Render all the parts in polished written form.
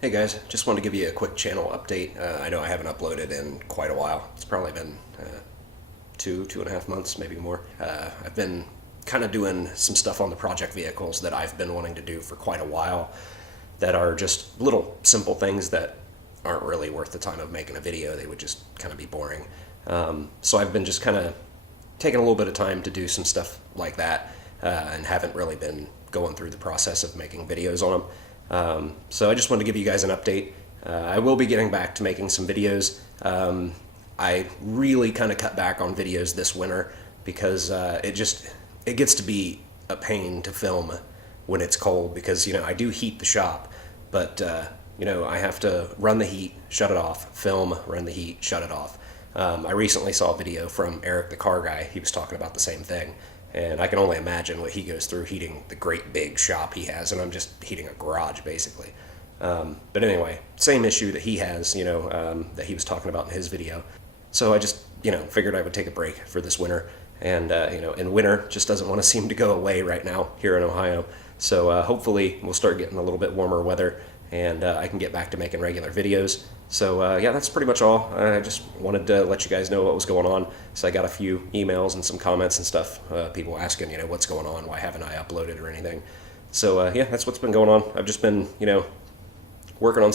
Hey guys, just wanted to give you a quick channel update. I know I haven't uploaded in quite a while. It's probably been 2.5 months, maybe more. I've been kind of doing some stuff on the project vehicles that I've been wanting to do for quite a while that are just little simple things that aren't really worth the time of making a video. They would just kind of be boring. So I've been just kind of taking a little bit of time to do some stuff like that and haven't really been going through the process of making videos on them. So I just wanted to give you guys an update. I will be getting back to making some videos. I really kind of cut back on videos this winter because it gets to be a pain to film when it's cold because I do heat the shop, but I have to run the heat, shut it off, film, run the heat, shut it off. I recently saw a video from Eric the car guy. He was talking about the same thing. And I can only imagine what he goes through heating the great big shop he has, and I'm just heating a garage basically. But anyway, same issue that he has, that he was talking about in his video. So I just, figured I would take a break for this winter. And, and winter just doesn't want to seem to go away right now here in Ohio. So hopefully we'll start getting a little bit warmer weather and I can get back to making regular videos. So yeah, that's pretty much all. I just wanted to let you guys know what was going on. So I got a few emails and some comments and stuff, people asking, what's going on, why haven't I uploaded or anything. So yeah, that's what's been going on. I've just been, working on,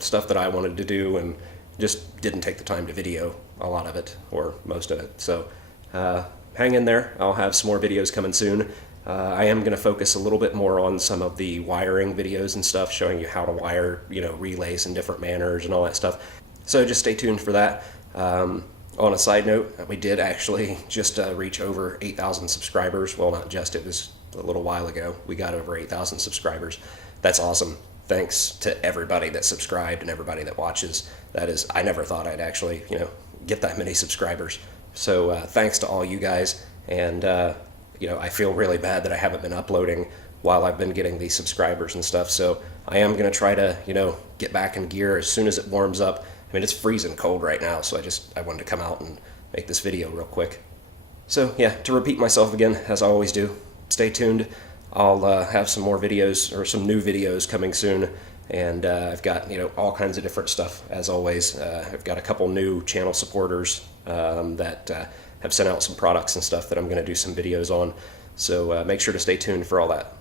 stuff that I wanted to do and just didn't take the time to video a lot of it or most of it. So hang in there. I'll have some more videos coming soon. I am going to focus a little bit more on some of the wiring videos and stuff, showing you how to wire, relays in different manners and all that stuff. So just stay tuned for that. On a side note, we did actually just reach over 8,000 subscribers. Well, not just, it was a little while ago. We got over 8,000 subscribers. That's awesome. Thanks to everybody that subscribed and everybody that watches. I never thought I'd actually, get that many subscribers. So thanks to all you guys. And I feel really bad that I haven't been uploading while I've been getting these subscribers and stuff. So I am going to try to, get back in gear as soon as it warms up. I mean, it's freezing cold right now, so I wanted to come out and make this video real quick. So yeah, to repeat myself again, as I always do, stay tuned. I'll have some more videos or some new videos coming soon. And I've got, all kinds of different stuff, as always. I've got a couple new channel supporters that have sent out some products and stuff that I'm going to do some videos on. So make sure to stay tuned for all that.